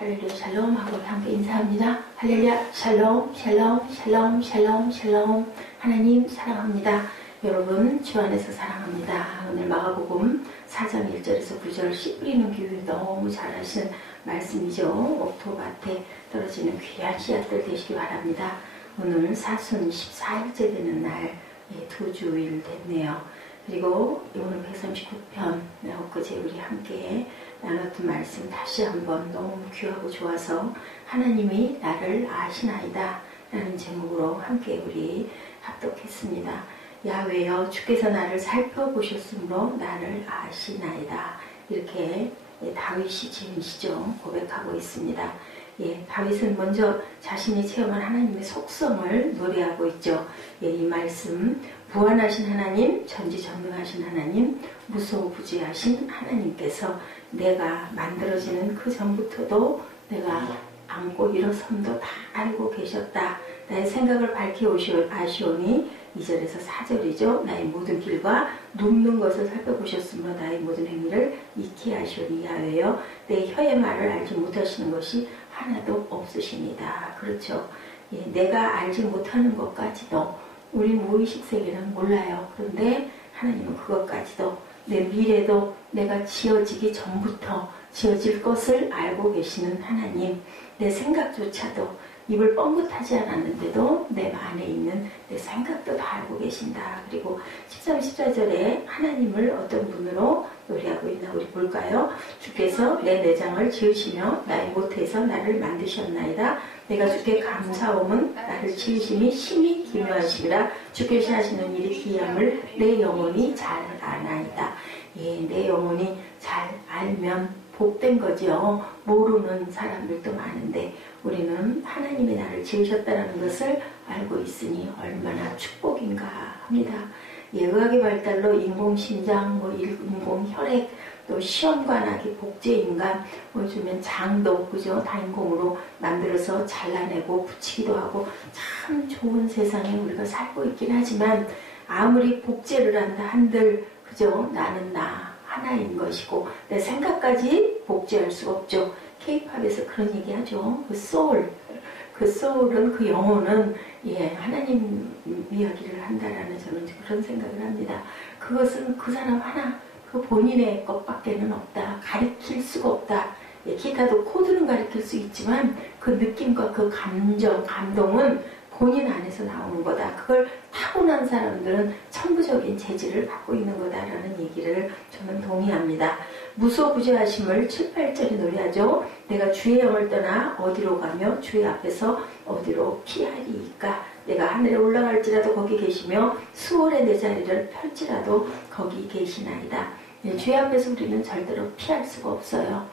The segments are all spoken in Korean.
할렐루야 샬롬 하고 함께 인사합니다. 할렐루야 샬롬 샬롬 샬롬 샬롬 샬롬. 하나님 사랑합니다. 여러분 주 안에서 사랑합니다. 오늘 마가복음 4장 1절에서 9절 씨 뿌리는 교육 너무 잘하시는 말씀이죠. 옥토밭에 떨어지는 귀한 씨앗들 되시기 바랍니다. 오늘 사순 14일째 되는 날, 두 주일 됐네요. 그리고 오늘 139편 엊그제 우리 함께 나눴던 말씀 다시 한번 너무 귀하고 좋아서 하나님이 나를 아시나이다 라는 제목으로 함께 우리 합독했습니다. 야훼여 주께서 나를 살펴보셨으므로 나를 아시나이다. 이렇게 다윗이 지은 시죠. 고백하고 있습니다. 다윗은 먼저 자신이 체험한 하나님의 속성을 노래하고 있죠. 이 말씀 부활하신 하나님, 전지전능하신 하나님, 무소부지하신 하나님께서 내가 만들어지는 그 전부터도 내가 안고 일어섬도 다 알고 계셨다. 나의 생각을 밝히 아시오니 2절에서 4절이죠. 나의 모든 길과 눕는 것을 살펴보셨으므로 나의 모든 행위를 익히 아시오니 야훼여 내 혀의 말을 알지 못하시는 것이 하나도 없으십니다. 그렇죠. 내가 알지 못하는 것까지도 우리 무의식 세계는 몰라요. 그런데 하나님은 그것까지도 내 미래도 내가 지어지기 전부터 지어질 것을 알고 계시는 하나님, 내 생각조차도 입을 뻥긋하지 않았는데도 내 안에 있는 내 생각도 다 알고 계신다. 그리고 13, 14절에 하나님을 어떤 분으로 노래하고 있나 우리 볼까요? 주께서 내 내장을 지으시며 나의 모태에서 나를 만드셨나이다. 내가 주께 감사함은 나를 지으심이 심히 기묘하시라. 주께서 하시는 일이 기이함을 내 영혼이 잘 아나이다. 내 영혼이 잘 알면 복된 거죠. 모르는 사람들도 많은데 우리는 하나님이 나를 지으셨다는 것을 알고 있으니 얼마나 축복인가 합니다. 의학의 발달로 인공심장, 인공혈액, 또 시험관하기 복제인간, 요즘엔 장도 그죠? 다 인공으로 만들어서 잘라내고 붙이기도 하고 참 좋은 세상에 우리가 살고 있긴 하지만 아무리 복제를 한다 한들 그죠? 나는 나 하나인 것이고 내 생각까지 복제할 수가 없죠. K-팝에서 그런 얘기 하죠. 그 소울은 그 영혼은 하나님 이야기를 한다라는 저는 그런 생각을 합니다. 그것은 그 사람 하나 그 본인의 것밖에는 없다. 가리킬 수가 없다. 기타도 코드는 가리킬 수 있지만 그 느낌과 그 감정, 감동은 본인 안에서 나오는 거다. 그걸 타고난 사람들은 천부적인 재질을 갖고 있는 거다라는 얘기를 저는 동의합니다. 무소부지하심을 7, 8절이 노래하죠. 내가 주의 영을 떠나 어디로 가며 주의 앞에서 어디로 피하리이까. 내가 하늘에 올라갈지라도 거기 계시며 수월에 내 자리를 펼지라도 거기 계시나이다. 주의 앞에서 우리는 절대로 피할 수가 없어요.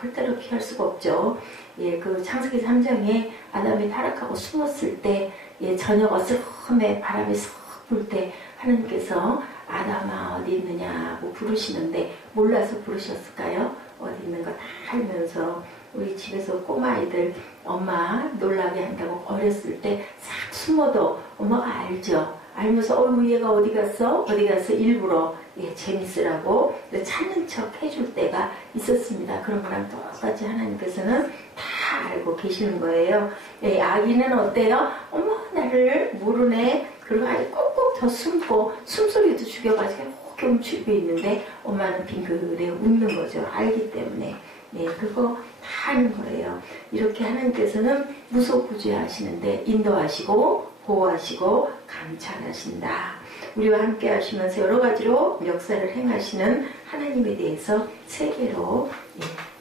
절대로 피할 수가 없죠. 그 창세기 3장에 아담이 타락하고 숨었을 때, 저녁 어스름에 바람이 썩 불 때 하나님께서 아담아 어디 있느냐고 부르시는데 몰라서 부르셨을까요? 어디 있는 거 다 알면서 우리 집에서 꼬마아이들 엄마 놀라게 한다고 어렸을 때 싹 숨어도 엄마가 알죠. 알면서 얘가 어디 갔어? 일부러 재밌으라고 찾는 척 해줄 때가 있었습니다. 그런 거랑 똑같이 하나님께서는 다 알고 계시는 거예요. 아기는 어때요? 어머 나를 모르네. 그리고 아이 꼭꼭 더 숨고 숨소리도 죽여가지고 이렇게 움츠리고 있는데 엄마는 빙그레 웃는 거죠. 알기 때문에. 그거 다 하는 거예요. 이렇게 하나님께서는 무소부지하시는데 인도하시고 보호하시고 감찰하신다. 우리와 함께 하시면서 여러 가지로 역사를 행하시는 하나님에 대해서 세 개로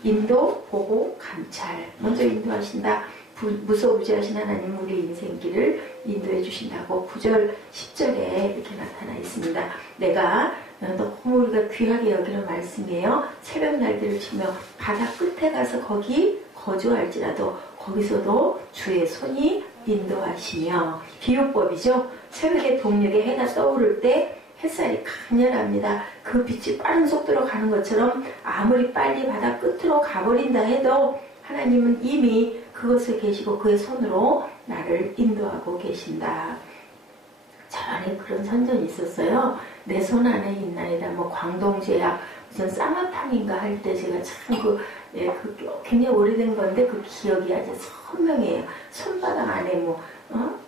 인도, 보호, 감찰. 먼저 인도하신다. 무소부지하신 하나님 우리 인생길을 인도해 주신다고 9절, 10절에 이렇게 나타나 있습니다. 내가 너무 우리가 귀하게 여기는 말씀이에요. 새벽 날들을 치며 바다 끝에 가서 거기 거주할지라도 거기서도 주의 손이 인도하시며 비유법이죠. 새벽에 동력에 해가 떠오를 때 햇살이 강렬합니다. 그 빛이 빠른 속도로 가는 것처럼 아무리 빨리 바다 끝으로 가버린다 해도 하나님은 이미 그것에 계시고 그의 손으로 나를 인도하고 계신다. 전에 그런 선전이 있었어요. 내 손 안에 있나이다. 광동제약 무슨 쌍화탕인가 할 때 제가 참 굉장히 오래된 건데 그 기억이 아주 선명해요. 손바닥 안에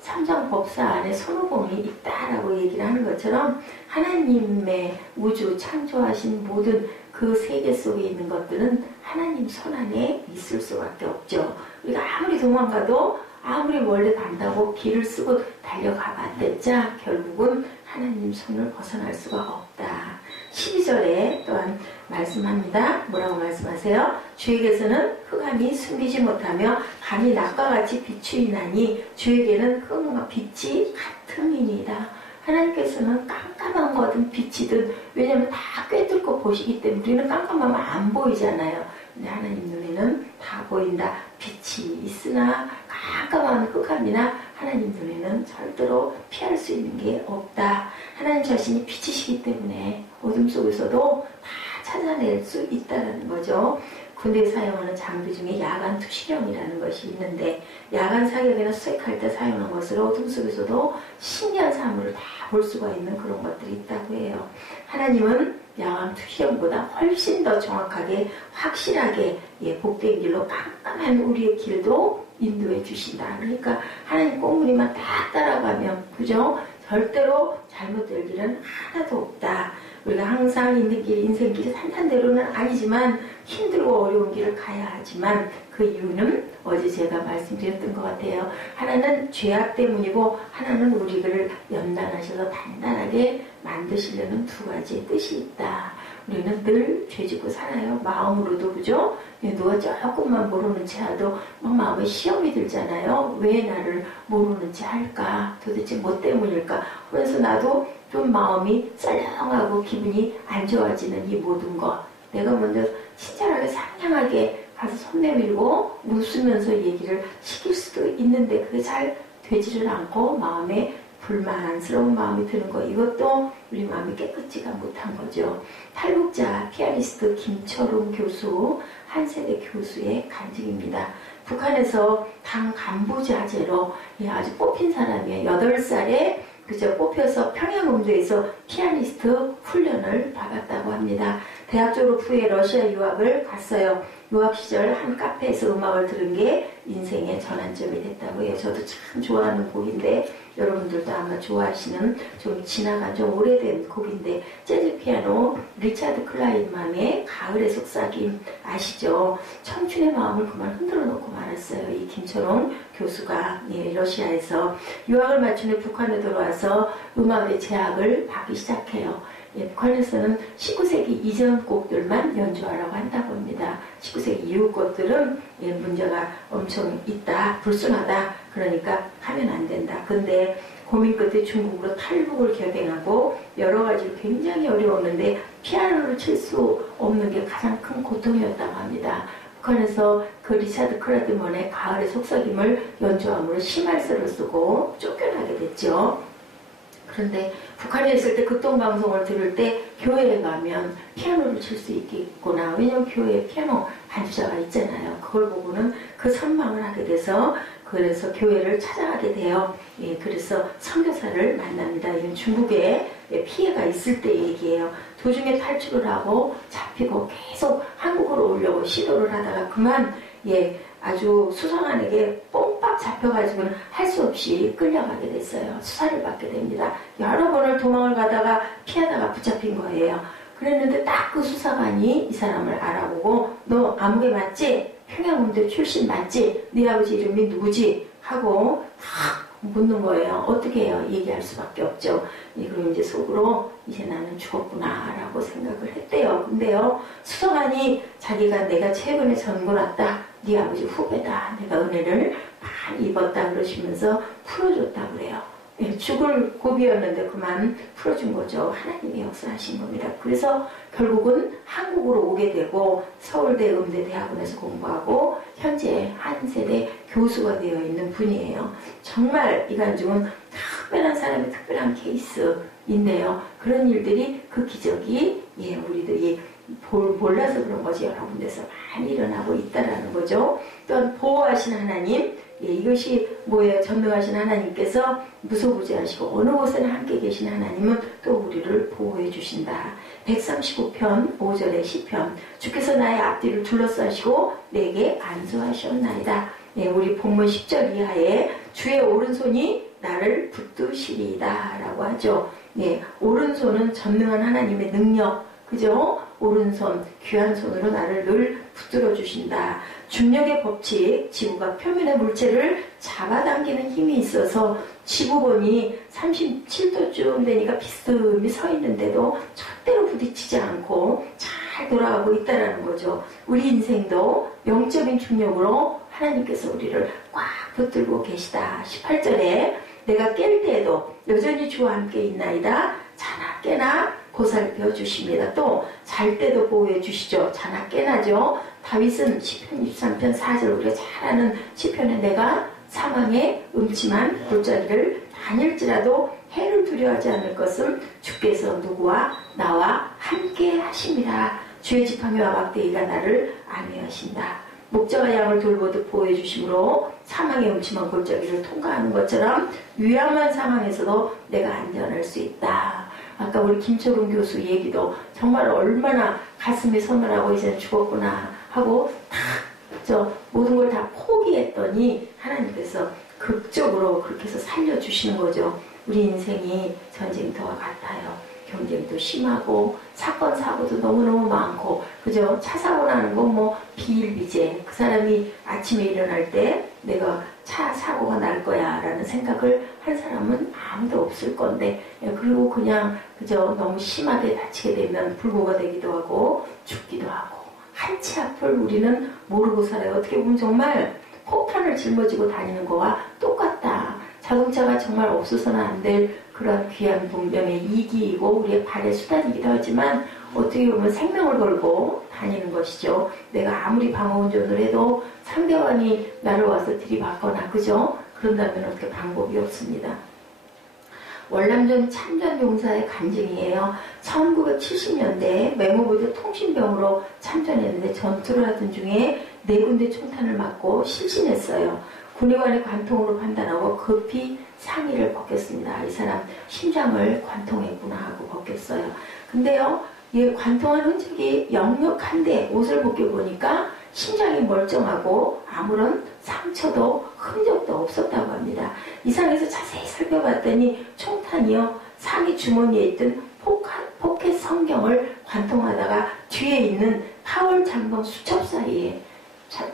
삼장법사 안에 손오공이 있다라고 얘기를 하는 것처럼 하나님의 우주 창조하신 모든 그 세계 속에 있는 것들은 하나님 손 안에 있을 수밖에 없죠. 우리가 아무리 도망가도 아무리 멀리 간다고 길을 쓰고 달려가 봤댔자 결국은 하나님 손을 벗어날 수가 없다. 12절에 또한 말씀합니다. 뭐라고 말씀하세요? 주에게서는 흑암이 숨기지 못하며 밤이 낮과 같이 비추이나니 주에게는 흑암과 빛이 같음이니이다. 하나님께서는 깜깜한 거든 빛이든 왜냐하면 다 꿰뚫고 보시기 때문에 우리는 깜깜하면 안 보이잖아요. 근데 하나님 눈에는 다 보인다. 빛이 있으나 깜깜한 흑암이나 하나님 눈에는 절대로 피할 수 있는 게 없다. 하나님 자신이 빛이시기 때문에 어둠 속에서도 다 찾아낼 수 있다는 거죠. 군대에 사용하는 장비 중에 야간 투시경이라는 것이 있는데 야간 사격이나 수색할 때 사용한 것으로 어둠 속에서도 신기한 사물을 다 볼 수가 있는 그런 것들이 있다고 해요. 하나님은 야간 투시경보다 훨씬 더 정확하게 확실하게 복된 길로 깜깜한 우리의 길도 인도해 주신다. 그러니까 하나님 꽁무니만 딱 따라가면 그죠? 절대로 잘못될 길은 하나도 없다. 우리가 항상 있는 길, 인생길이 산탄대로는 아니지만 힘들고 어려운 길을 가야 하지만 그 이유는 어제 제가 말씀드렸던 것 같아요. 하나는 죄악 때문이고 하나는 우리를 연단하셔서 단단하게 만드시려는 두 가지의 뜻이 있다. 우리는 늘 죄짓고 살아요. 마음으로도 그죠? 누가 조금만 모르는 채 하도 막 마음에 시험이 들잖아요. 왜 나를 모르는 채 할까? 도대체 뭐 때문일까? 그래서 나도 좀 마음이 썰렁하고 기분이 안 좋아지는 이 모든 것. 내가 먼저 친절하게 상냥하게 가서 손 내밀고 웃으면서 얘기를 시킬 수도 있는데 그게 잘 되지를 않고 마음에 불만스러운 마음이 드는 거, 이것도 우리 마음이 깨끗지가 못한 거죠. 탈북자 피아니스트 김철웅 교수, 한 세대 교수의 간증입니다. 북한에서 당 간부자재로 아주 뽑힌 사람이에요. 8살에 그저 뽑혀서 평양음대에서 피아니스트 훈련을 받았다고 합니다. 대학 졸업 후에 러시아 유학을 갔어요. 유학 시절 한 카페에서 음악을 들은 게 인생의 전환점이 됐다고 해요. 저도 참 좋아하는 곡인데 여러분들도 아마 좋아하시는 좀 지나간 좀 오래된 곡인데 재즈 피아노 리차드 클라인만의 가을의 속삭임 아시죠? 청춘의 마음을 그만 흔들어 놓고 말았어요. 이 김철웅 교수가 러시아에서 유학을 마친 후 북한에 들어와서 음악의 재학을 받기 시작해요. 북한에서는 19세기 이전 곡들만 연주하라고 한다고 합니다. 19세기 이후 곡들은 문제가 엄청 있다, 불순하다, 그러니까 하면 안 된다. 근데 고민 끝에 중국으로 탈북을 결행하고 여러 가지로 굉장히 어려웠는데 피아노를 칠 수 없는 게 가장 큰 고통이었다고 합니다. 북한에서 그 리차드 클라드먼의 가을의 속삭임을 연주함으로 심할서를 쓰고 쫓겨나게 됐죠. 그런데 북한에 있을 때 극동방송을 들을 때 교회에 가면 피아노를 칠 수 있겠구나. 왜냐면 교회에 피아노 반주자가 있잖아요. 그걸 보고는 그 선망을 하게 돼서 그래서 교회를 찾아가게 돼요. 그래서 선교사를 만납니다. 이건 중국에 피해가 있을 때 얘기예요. 도중에 탈출을 하고 잡히고 계속 한국으로 오려고 시도를 하다가 그만 아주 수상한에게 뽕빡 잡혀가지고는 할 수 없이 끌려가게 됐어요. 수사를 받게 됩니다. 여러 번을 도망을 가다가 피하다가 붙잡힌 거예요. 그랬는데 딱 그 수사관이 이 사람을 알아보고 너 아무개 맞지? 평양음대 출신 맞지? 네 아버지 이름이 누구지? 하고 탁 묻는 거예요. 어떻게 해요? 얘기할 수밖에 없죠. 그리고 이제 속으로 이제 나는 죽었구나 라고 생각을 했대요. 근데요, 수사관이 자기가 내가 최근에 전고 났다, 네 아버지 후배다, 내가 은혜를 많이 입었다 그러시면서 풀어줬다 그래요. 죽을 고비였는데 그만 풀어준 거죠. 하나님의 역사하신 겁니다. 그래서 결국은 한국으로 오게 되고 서울대 음대대학원에서 공부하고 현재 한 세대 교수가 되어 있는 분이에요. 정말 이간중은 특별한 사람의 특별한 케이스인데요. 그런 일들이 그 기적이 우리들이 몰라서 그런 거지 여러 군데서 많이 일어나고 있다라는 거죠. 또한 보호하신 하나님, 예, 이것이 뭐예요? 전능하신 하나님께서 무소부재하시고 어느 곳에나 함께 계신 하나님은 또 우리를 보호해 주신다. 139편 5절의 시편, 주께서 나의 앞뒤를 둘러싸시고 내게 안수하셨나이다. 예, 우리 본문 10절 이하에 주의 오른손이 나를 붙드시리이다 라고 하죠. 예, 오른손은 전능한 하나님의 능력, 그죠? 오른손, 귀한 손으로 나를 늘 붙들어 주신다. 중력의 법칙, 지구가 표면의 물체를 잡아당기는 힘이 있어서 지구본이 37도쯤 되니까 비스듬히 서 있는데도 절대로 부딪히지 않고 잘 돌아가고 있다는 거죠. 우리 인생도 영적인 중력으로 하나님께서 우리를 꽉 붙들고 계시다. 18절에 내가 깰 때에도 여전히 주와 함께 있나이다. 자나 깨나 보살펴 주십니다. 또 잘 때도 보호해 주시죠. 자나 깨나죠. 다윗은 시편 23편 4절, 우리가 잘 아는 시편에 내가 사망의 음침한 골짜기를 다닐지라도 해를 두려워하지 않을 것은 주께서 누구와 나와 함께 하심이라. 주의 지팡이와 막대기가 나를 안위하신다. 목자가 양을 돌보듯 보호해 주심으로 사망의 음침한 골짜기를 통과하는 것처럼 위험한 상황에서도 내가 안전할 수 있다. 아까 우리 김철웅 교수 얘기도 정말 얼마나 가슴이 서늘하고 이제 죽었구나 하고 저 모든 걸 다 포기했더니 하나님께서 극적으로 그렇게 해서 살려주시는 거죠. 우리 인생이 전쟁터와 같아요. 경쟁도 심하고 사건 사고도 너무너무 많고, 그죠? 차 사고 나는 건 뭐 비일비재. 그 사람이 아침에 일어날 때 내가 차 사고가 날 거야 라는 생각을 한 사람은 아무도 없을 건데, 그리고 그냥 그죠? 너무 심하게 다치게 되면 불구가 되기도 하고 죽기도 하고, 한치 앞을 우리는 모르고 살아요. 어떻게 보면 정말 폭탄을 짊어지고 다니는 거와 똑같다. 자동차가 정말 없어서는 안 될 그런 귀한 문명의 이기이고 우리의 발의 수단이기도 하지만 어떻게 보면 생명을 걸고 다니는 것이죠. 내가 아무리 방어운전을 해도 상대방이 나를 와서 들이받거나, 그죠? 그런다면 어떻게 방법이 없습니다. 월남전 참전용사의 간증이에요. 1970년대에 맹호부대 통신병으로 참전했는데 전투를 하던 중에 4군데 총탄을 맞고 실신했어요. 군의관의 관통으로 판단하고 급히 상의를 벗겼습니다. 이 사람 심장을 관통했구나 하고 벗겼어요. 근데요, 이 관통한 흔적이 역력한데 옷을 벗겨보니까 심장이 멀쩡하고 아무런 상처도 흔적도 없었다고 합니다. 이 상에서 자세히 살펴봤더니 총탄이요, 상의 주머니에 있던 포켓 성경을 관통하다가 뒤에 있는 파월 장동 수첩 사이에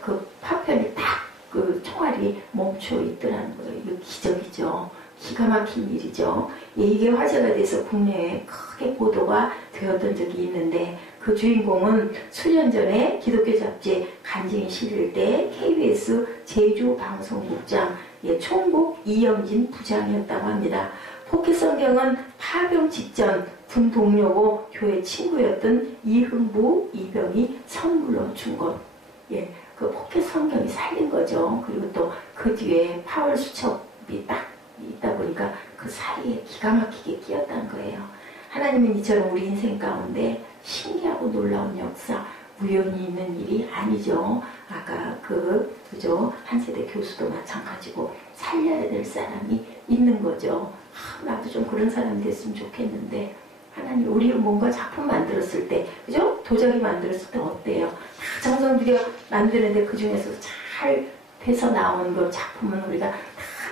그 파편이 딱 그 총알이 멈춰 있더라는 거예요. 이거 기적이죠. 기가 막힌 일이죠. 이게 화제가 돼서 국내에 크게 보도가 되었던 적이 있는데, 그 주인공은 수년 전에 기독교 잡지 간증이 실릴 때 KBS 제주방송국장 총국 이영진 부장이었다고 합니다. 포켓 성경은 파병 직전 군 동료고 교회 친구였던 이흥부 이병이 선물로 준 것. 예, 그 포켓 성경이 살린 거죠. 그리고 또 그 뒤에 파월 수첩이 딱 있다 보니까 그 사이에 기가 막히게 끼었다는 거예요. 하나님은 이처럼 우리 인생 가운데 신기하고 놀라운 역사, 우연히 있는 일이 아니죠. 아까 그죠? 한 세대 교수도 마찬가지고 살려야 될 사람이 있는 거죠. 나도 좀 그런 사람이 됐으면 좋겠는데, 하나님, 우리 뭔가 작품 만들었을 때, 그죠? 도자기 만들었을 때 어때요? 다 정성 들여 만드는데 그 중에서 잘 돼서 나온 그 작품은 우리가 다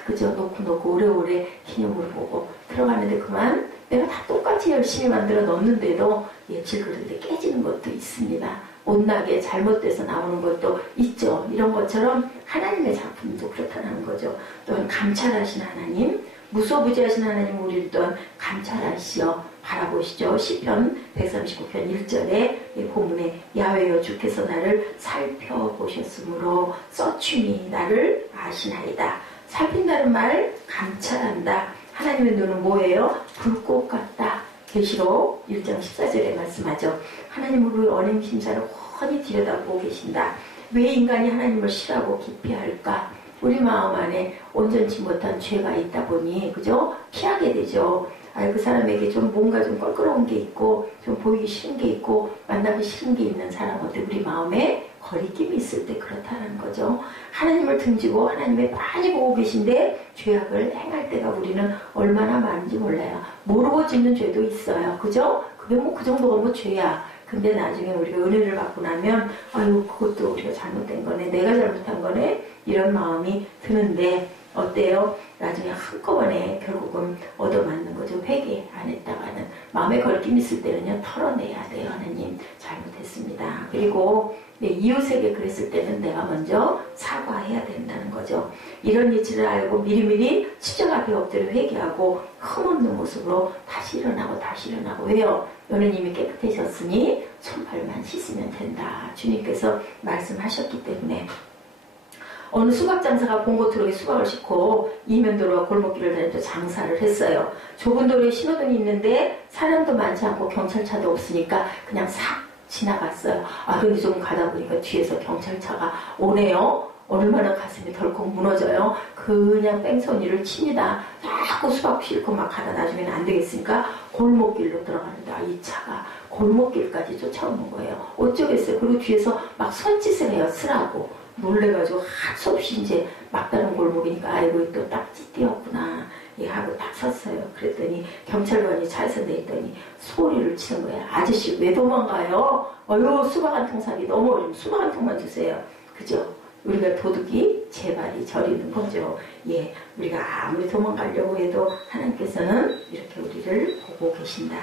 그저 놓고 오래오래 기념으로 보고 들어가는데, 그만 내가 다 똑같이 열심히 만들어 넣는데도 질그릇에 깨지는 것도 있습니다. 못나게 잘못돼서 나오는 것도 있죠. 이런 것처럼 하나님의 작품도 그렇다는 거죠. 또한 감찰하신 하나님, 무소부지하신 하나님, 우리를 또한 감찰하시어 바라보시죠. 시편 139편 1절에 본문에 야훼여 주께서 나를 살펴보셨으므로 서취니 나를 아시나이다. 살핀다는 말, 감찰한다. 하나님의 눈은 뭐예요? 불꽃 같다. 계시록 1장 14절에 말씀하죠. 하나님은 우리의 언행 심사를 훤히 들여다보고 계신다. 왜 인간이 하나님을 싫어하고 기피할까? 우리 마음 안에 온전치 못한 죄가 있다 보니, 그죠? 피하게 되죠. 그 사람에게 좀 뭔가 좀 껄끄러운 게 있고, 좀 보이기 싫은 게 있고, 만나기 싫은 게 있는 사람한테 우리 마음에 거리낌이 있을 때 그렇다는 거죠. 하나님을 등지고 하나님의 많이 보고 계신데 죄악을 행할 때가 우리는 얼마나 많은지 몰라요. 모르고 짓는 죄도 있어요. 그죠? 그게 뭐 그 정도가 뭐 죄야. 근데 나중에 우리가 은혜를 받고 나면 아유 그것도 우리가 잘못된 거네. 내가 잘못한 거네. 이런 마음이 드는데 어때요? 나중에 한꺼번에 결국은 얻어맞는 거죠. 회개 안 했다가는. 마음에 걸림 있을 때는요. 털어내야 돼요. 하나님 잘못했습니다. 그리고 이웃에게 그랬을 때는 내가 먼저 사과해야 된다는 거죠. 이런 이치를 알고 미리미리 십자가 앞에 엎드려 회개하고 흠없는 모습으로 다시 일어나고 왜요? 너는 이미 깨끗해졌으니 손발만 씻으면 된다. 주님께서 말씀하셨기 때문에 어느 수박장사가 봉고트럭에 수박을 싣고 이면도로와 골목길을 다니면서 장사를 했어요. 좁은 도로에 신호등이 있는데 사람도 많지 않고 경찰차도 없으니까 그냥 싹 지나갔어요. 그런데 좀 가다 보니까 뒤에서 경찰차가 오네요. 얼마나 가슴이 덜컥 무너져요. 그냥 뺑소니를 칩니다. 자꾸 수박 싣고 막 가다 나중에는 안 되겠으니까 골목길로 들어가는데 이 차가 골목길까지 쫓아오는 거예요. 어쩌겠어요. 그리고 뒤에서 막 손짓을 해요. 쓰라고. 놀래가지고 할수 없이 이제 막다른 골목이니까 아이고 또 딱지 띄었구나 하고 딱 섰어요. 그랬더니 경찰관이 차에서 내리더니 소리를 치는 거예요. 아저씨 왜 도망가요? 수박 한 통 사기 너무 어려우면 수박 한 통만 주세요. 그죠? 우리가 도둑이 제 발이 저리는 거죠. 우리가 아무리 도망가려고 해도 하나님께서는 이렇게 우리를 보고 계신다.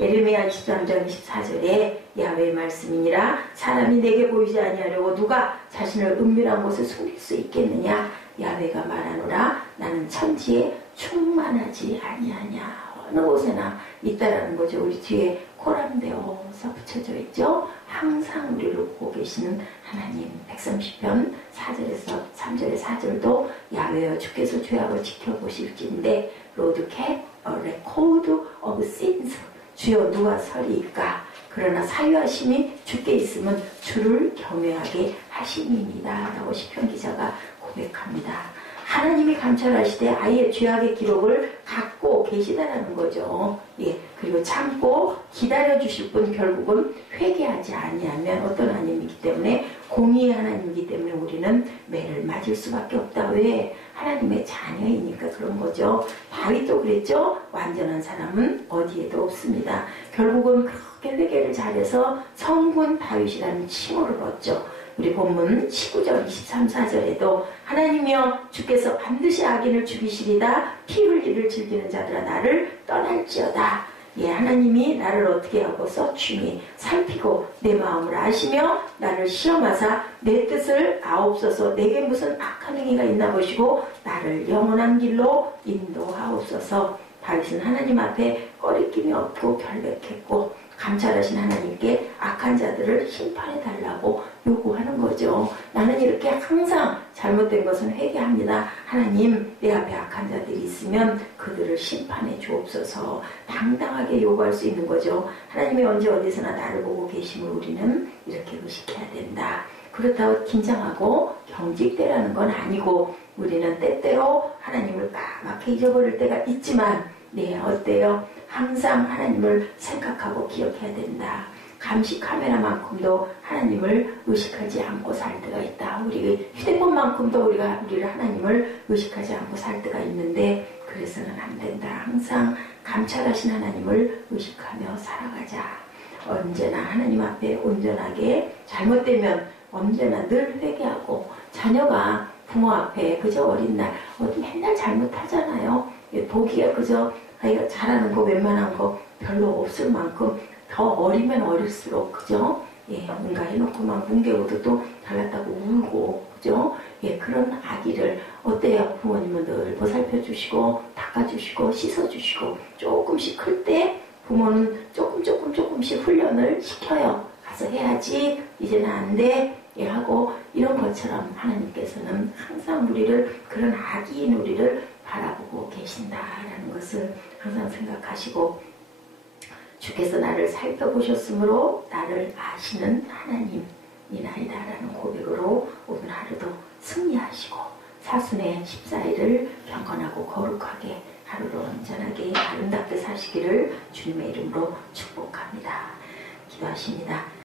에르미야 23장 24절에 야훼의 말씀이니라 사람이 내게 보이지 아니하려고 누가 자신을 은밀한 곳에 숨길 수 있겠느냐. 야훼가 말하노라 나는 천지에 충만하지 아니하냐. 어느 곳에나 있다라는 거죠. 우리 뒤에 코람데오서 붙여져 있죠. 항상 우리를 보고 계시는 하나님. 130편 4절에서 3절의 4절도 야훼여 주께서 죄악을 지켜보실진데 Lord kept a record of sins. 주여 누가 서리이까. 그러나 사유하심이 주께 있으면 주를 경외하게 하심이니이다 라고 시편 기자가 고백합니다. 하나님이 감찰하시되 아예 죄악의 기록을 갖고 계시다라는 거죠. 그리고 참고 기다려주실 분 결국은 회개하지 아니하면 어떤 하나님이기 때문에 공의의 하나님이기 때문에 우리는 매를 맞을 수밖에 없다. 왜? 하나님의 자녀이니까 그런 거죠. 다윗도 그랬죠. 완전한 사람은 어디에도 없습니다. 결국은 그렇게 회개를 잘해서 성군 다윗이라는 칭호를 얻죠. 우리 본문 19절 23, 4절에도 하나님이여 주께서 반드시 악인을 죽이시리다. 피 흘리를 즐기는 자들아 나를 떠날지어다. 하나님이 나를 어떻게 하고서 주니 살피고 내 마음을 아시며 나를 시험하사 내 뜻을 아옵소서. 내게 무슨 악한 행위가 있나 보시고 나를 영원한 길로 인도하옵소서. 다윗은 하나님 앞에 꺼리낌이 없고 결백했고 감찰하신 하나님께 악한 자들을 심판해달라고 요구하는 거죠. 나는 이렇게 항상 잘못된 것은 회개합니다. 하나님 내 앞에 악한 자들이 있으면 그들을 심판해 주옵소서. 당당하게 요구할 수 있는 거죠. 하나님이 언제 어디서나 나를 보고 계심을 우리는 이렇게 의식해야 된다. 그렇다고 긴장하고 경직되라는 건 아니고 우리는 때때로 하나님을 까맣게 잊어버릴 때가 있지만 어때요? 항상 하나님을 생각하고 기억해야 된다. 감시 카메라만큼도 하나님을 의식하지 않고 살 때가 있다. 우리 휴대폰만큼도 우리를 하나님을 의식하지 않고 살 때가 있는데 그래서는 안 된다. 항상 감찰하신 하나님을 의식하며 살아가자. 언제나 하나님 앞에 온전하게 잘못되면 언제나 늘 회개하고 자녀가 부모 앞에 그저 어린 날 맨날 잘못하잖아요. 보기에 그저 아이가 잘하는 거 웬만한 거 별로 없을 만큼 더 어리면 어릴수록 그죠? 뭔가 해놓고 막 뭉개고도 또 잘났다고 울고 그죠? 그런 아기를 어때요? 부모님은 늘 보살펴 주시고 닦아주시고 씻어주시고 조금씩 클 때 부모는 조금씩 훈련을 시켜요. 가서 해야지 이제는 안 돼. 하고 이런 것처럼 하나님께서는 항상 우리를 그런 아기인 우리를 바라보고 계신다라는 것을 항상 생각하시고 주께서 나를 살펴보셨으므로 나를 아시는 하나님이나이다라는 고백으로 오늘 하루도 승리하시고 사순의 14일을 경건하고 거룩하게 하루를 온전하게 아름답게 사시기를 주님의 이름으로 축복합니다. 기도하십니다.